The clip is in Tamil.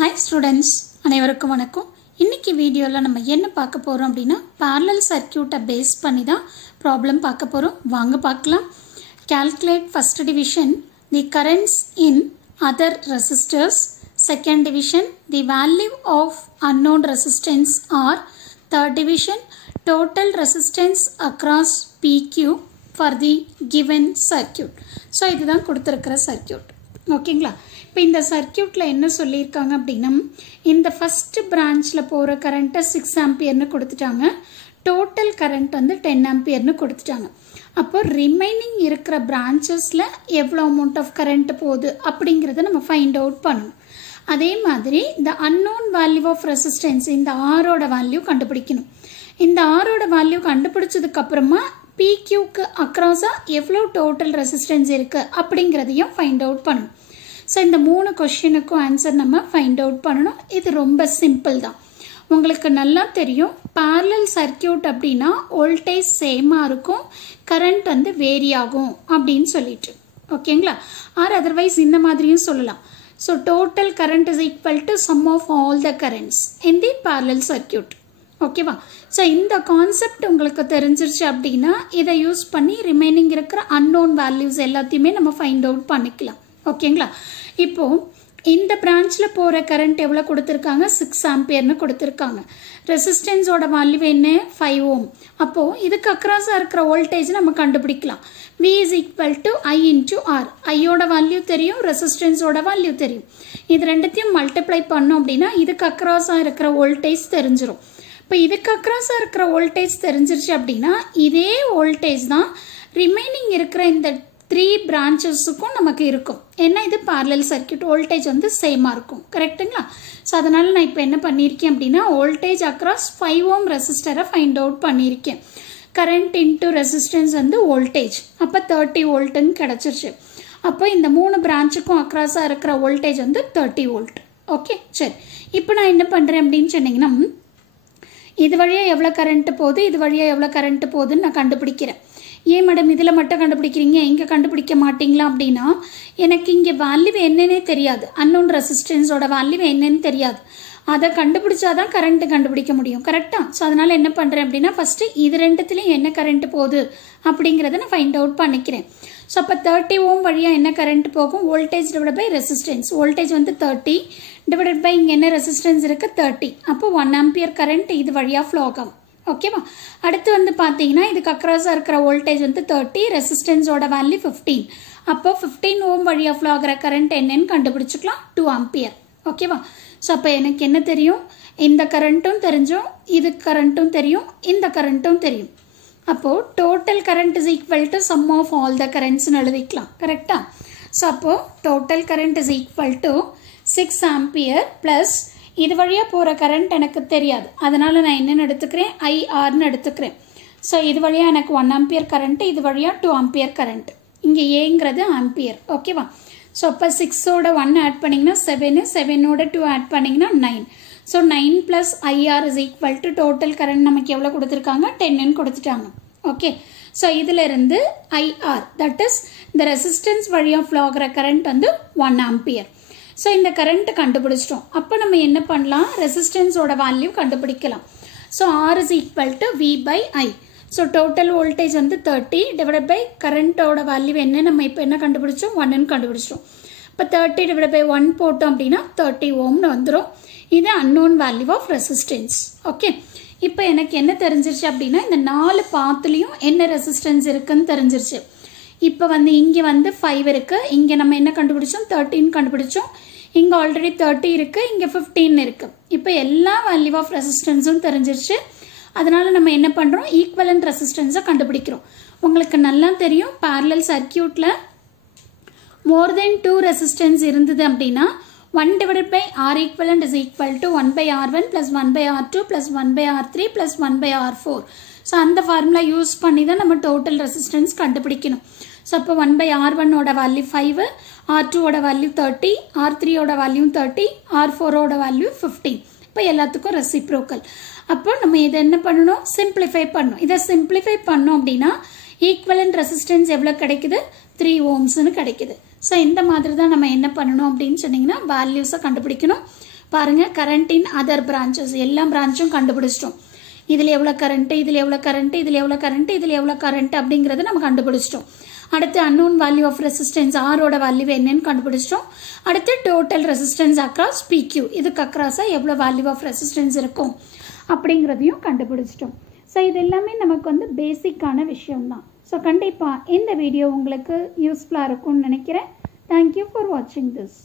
Hi students, அனைவருக்கும் வணக்கம். இன்னைக்கு வீடியோல நம்ம என்ன பார்க்க போறோம் அப்படினா parallel circuit பேஸ் பண்ணி தான் ப்ராப்ளம் பார்க்க போறோம். வாங்க பார்க்கலாம். Calculate first division the currents in other resistors. Second division the value of unknown resistance or third division total resistance across PQ for the given circuit. So இதுதான் கொடுத்திருக்கிற சர்க்யூட். ஓகேங்களா? இப்போ இந்த சர்க்யூட்ல என்ன சொல்லியிருக்காங்க அப்படின்னா இந்த ஃபர்ஸ்ட் பிரான்ச்ல போற கரண்ட்டை 6 ஆம்பியர்னு கொடுத்துட்டாங்க. டோட்டல் கரண்ட் வந்து 10 ஆம்பியர்னு கொடுத்துட்டாங்க. அப்போ ரிமைனிங் இருக்கிற பிரான்ச்சஸ்ல எவ்வளோ அமௌண்ட் ஆஃப் கரண்ட் போகுது அப்படிங்கிறத நம்ம ஃபைண்ட் அவுட் பண்ணணும். அதே மாதிரி இந்த அன்னோன் வேல்யூ ஆஃப் ரெசிஸ்டன்ஸ் இந்த ஆரோட வேல்யூ கண்டுபிடிக்கணும். இந்த ஆரோட வேல்யூ கண்டுபிடிச்சதுக்கு அப்புறமா PQக்கு அக்ராஸா எவ்வளோ டோட்டல் ரெசிஸ்டன்ஸ் இருக்கு அப்படிங்கிறதையும் ஃபைண்ட் அவுட் பண்ணணும். ஸோ இந்த 3 கொஸ்டினுக்கும் ஆன்சர் நம்ம ஃபைண்ட் அவுட் பண்ணணும். இது ரொம்ப சிம்பிள் தான். உங்களுக்கு நல்லா தெரியும் parallel சர்க்யூட் அப்படின்னா வோல்டேஜ் சேமாக இருக்கும், கரண்ட் வந்து வேரி ஆகும் அப்படின்னு சொல்லிட்டு. ஓகேங்களா? ஆர் அதர்வைஸ் இந்த மாதிரியும் சொல்லலாம். So total current is equal to sum of all the currents in the parallel circuit. ஓகேவா? ஸோ இந்த கான்செப்ட் உங்களுக்கு தெரிஞ்சிருச்சு அப்படின்னா இதை யூஸ் பண்ணி ரிமைனிங் இருக்கிற அன்னோன் வேல்யூஸ் எல்லாத்தையுமே நம்ம ஃபைண்ட் அவுட் பண்ணிக்கலாம். ஓகேங்களா? இப்போ இந்த பிரான்ச்ல போற கரண்ட் எவ்வளவு கொடுத்திருக்காங்க? 6 ஆம்பியர்னு கொடுத்திருக்காங்க. ரெசிஸ்டன்ஸோட வேல்யூ என்ன? 5 ஓம். அப்போ இதுக்கு அக்ராஸா இருக்கிற வோல்டேஜ் நம்ம கண்டுபிடிக்கலாம். V is equal to I into R. ஐயோட வேல்யூ தெரியும், ரெசிஸ்டன்ஸோட வேல்யூ தெரியும். இது ரெண்டுத்தையும் மல்டிப்ளை பண்ணோம் அப்படின்னா இதுக்கு அக்ராஸா இருக்கிற வோல்டேஜ் தெரிஞ்சிடும். இப்போ இதுக்கு அக்ராஸா இருக்கிற வோல்டேஜ் தெரிஞ்சிருச்சு அப்படின்னா இதே வோல்டேஜ் தான் ரிமைனிங் இருக்கிற இந்த 3 பிரான்ச்சஸுக்கும் நமக்கு இருக்கும். ஏன்னா இது parallel சர்க்யூட், வோல்டேஜ் வந்து சேமாக இருக்கும். கரெக்டுங்களா? ஸோ அதனால் நான் இப்போ என்ன பண்ணியிருக்கேன் அப்படின்னா வோல்டேஜ் அக்ராஸ் 5 ஓம் ரெசிஸ்டரை ஃபைண்ட் அவுட் பண்ணியிருக்கேன். கரண்ட் இன்ட்டு ரெசிஸ்டன்ஸ் வந்து வோல்டேஜ், அப்போ 30 வோல்ட்டுன்னு கிடச்சிருச்சு. அப்போ இந்த 3 பிரான்ச்சுக்கும் அக்ராஸாக இருக்கிற வோல்டேஜ் வந்து 30 வோல்ட். ஓகே, சரி. இப்போ நான் என்ன பண்ணுறேன் அப்படின்னு சொன்னீங்கன்னா இது வழியாக எவ்வளோ கரண்ட் போகுது, இது வழியாக எவ்வளோ கரண்ட் போகுதுன்னு நான் கண்டுபிடிக்கிறேன். ஏன் மேடம் இதில் மட்டும் கண்டுபிடிக்கிறீங்க, இங்கே கண்டுபிடிக்க மாட்டிங்களா அப்படின்னா எனக்கு இங்கே வேல்யூ என்னன்னே தெரியாது, அன்னோன் ரெசிஸ்டன்ஸோட வேல்யூ என்னன்னு தெரியாது. அதை கண்டுபிடிச்சாதான் கரண்ட் கண்டுபிடிக்க முடியும். கரெக்டா? ஸோ அதனால் என்ன பண்ணுறேன் அப்படின்னா ஃபஸ்ட்டு இது ரெண்டுத்துலேயும் என்ன கரண்ட் போகுது அப்படிங்கிறத நான் ஃபைண்ட் அவுட் பண்ணிக்கிறேன். ஸோ அப்போ 30 ஓம் வழியாக என்ன கரண்ட் போகும்? Voltage divide by resistance. Voltage வந்து 30 டிவைட் பை இங்கே என்ன ரெசிஸ்டன்ஸ் இருக்குது? 30. அப்போ 1 ஆம்பியர் கரண்ட் இது வழியாக ஃப்ளோ ஆகும். ஓகேவா? அடுத்து வந்து பார்த்தீங்கன்னா இதுக்கு அக்ராஸாக இருக்கிற வோல்டேஜ் வந்து 30, ரெசிஸ்டன்ஸோட வேல்யூ 15. அப்போ 15 ஓம் வழியாக ஃப்ளோ ஆகிற கரண்ட் என்னன்னு கண்டுபிடிச்சிக்கலாம், 2 ஆம்பியர். ஓகேவா? ஸோ அப்போ எனக்கு என்ன தெரியும்? இந்த கரண்ட்டும் தெரிஞ்சும், இது கரண்ட்டும் தெரியும், இந்த கரண்ட்டும் தெரியும். அப்போது total current is equal to sum of all the கரண்ட்ஸ்னு எழுதிக்கலாம். கரெக்டா? ஸோ அப்போது total current is equal to 6 ampere plus இது வழியாக போகிற கரண்ட் எனக்கு தெரியாது, அதனால் நான் என்னென்னு எடுத்துக்கிறேன்? IRன்னு எடுத்துக்கிறேன். ஸோ இது வழியாக எனக்கு 1 ஆம்பியர் கரண்ட்டு, இது வழியாக 2 ஆம்பியர் கரண்ட். இங்கே ஏங்கிறது ஆம்பியர். ஓகேவா? ஸோ அப்போ 6ஓட 1 ஆட் பண்ணிங்கன்னா 7, 7ஓட 2 ஆட் பண்ணிங்கன்னா 9. So 9 plus IR is equal to total current நமக்கு எவ்வளோ கொடுத்துருக்காங்க? 10ன்னு கொடுத்துட்டாங்க. ஓகே, ஸோ இதிலிருந்து IR தட் இஸ் இந்த ரெசிஸ்டன்ஸ் வழியாக ஃப்ளோ ஆகிற கரண்ட் வந்து 1 ஆம்பியர். ஸோ இந்த கரண்ட் கண்டுபிடிச்சிட்டோம். அப்போ நம்ம என்ன பண்ணலாம்? ரெசிஸ்டன்ஸோட வேல்யூ கண்டுபிடிக்கலாம். So R is equal to V by I. So total voltage வந்து 30 டிவைட் பை கரண்ட்டோட வேல்யூ என்ன? நம்ம இப்போ என்ன கண்டுபிடிச்சோம்? 1ன்னு கண்டுபிடிச்சிட்டோம். இப்போ 30 டிவைட் பை 1 போட்டோம் அப்படின்னா 30 ஓம்னு வந்துடும். இது unknown value of resistance. Okay, இப்போ எனக்கு என்ன தெரிஞ்சிருச்சு அப்படின்னா இந்த 4 பாத்துலேயும் என்ன ரெசிஸ்டன்ஸ் இருக்குன்னு தெரிஞ்சிருச்சு. இப்போ வந்து இங்கே வந்து 5 இருக்குது, இங்கே நம்ம என்ன கண்டுபிடிச்சோம்? 13 கண்டுபிடிச்சோம். இங்கே ஆல்ரெடி 30 இருக்குது, இங்கே 15 இருக்குது. இப்போ எல்லா வேல்யூ ஆஃப் ரெசிஸ்டன்ஸும் தெரிஞ்சிருச்சு. அதனால் நம்ம என்ன பண்ணுறோம்? ஈக்குவலன்ட் ரெசிஸ்டன்ஸை கண்டுபிடிக்கிறோம். உங்களுக்கு நல்லா தெரியும் parallel சர்க்யூட்டில் மோர் தென் 2 ரெசிஸ்டன்ஸ் இருந்தது அப்படின்னா 1 divided by R equivalent is equal to 1 by R1 plus 1 by R2 plus 1 by R3 plus 1 by R4. So அந்த ஃபார்முலா யூஸ் பண்ணி தான் நம்ம டோட்டல் ரெசிஸ்டன்ஸ் கண்டுபிடிக்கணும். ஸோ அப்போ 1 by R1ஓட வேல்யூ 5, R2ஓட வேல்யூ 30, R3ஓட வேல்யூ 30, R4ஓட வேல்யூ 15. இப்போ எல்லாத்துக்கும் ரெசிப்ரோக்கல். அப்போ நம்ம இதை என்ன பண்ணணும்? சிம்பிளிஃபை பண்ணணும். இதை சிம்பிளிஃபை பண்ணோம் அப்படின்னா ஈக்குவலன்ட் ரெசிஸ்டன்ஸ் எவ்வளோ கிடைக்குது? 3 ஓம்ஸ்னு கிடைக்குது. ஸோ இந்த மாதிரி தான் நம்ம என்ன பண்ணணும் அப்படின்னு சொன்னீங்கன்னா வேல்யூஸை கண்டுபிடிக்கணும். பாருங்கள் கரண்ட் இன் அதர் பிரான்ச்சஸ் எல்லா பிரான்ச்சும் கண்டுபிடிச்சிட்டோம். இதில் எவ்வளோ கரண்ட்டு, இதில் எவ்வளோ கரண்ட்டு, இதில் எவ்வளோ கரண்ட்டு, இதில் எவ்வளோ கரண்ட் அப்படிங்கிறத நம்ம கண்டுபிடிச்சிட்டோம். அடுத்து அன்னோன் வேல்யூ ஆஃப் ரெசிஸ்டன்ஸ் ஆரோட வேல்யூ என்னன்னு கண்டுபிடிச்சிட்டோம். அடுத்து டோட்டல் ரெசிஸ்டன்ஸ் அக்ராஸ் பிக்யூ, இதுக்கு அக்ராஸாக எவ்வளோ வேல்யூ ஆஃப் ரெசிஸ்டன்ஸ் இருக்கும் அப்படிங்கிறதையும் கண்டுபிடிச்சிட்டோம். ஸோ இது எல்லாமே நமக்கு வந்து பேசிக்கான விஷயம்தான். ஸோ கண்டிப்பாக இந்த வீடியோ உங்களுக்கு யூஸ்ஃபுல்லாக இருக்கும்னு நினைக்கிறேன். தேங்க்யூ ஃபார் வாட்சிங் திஸ்.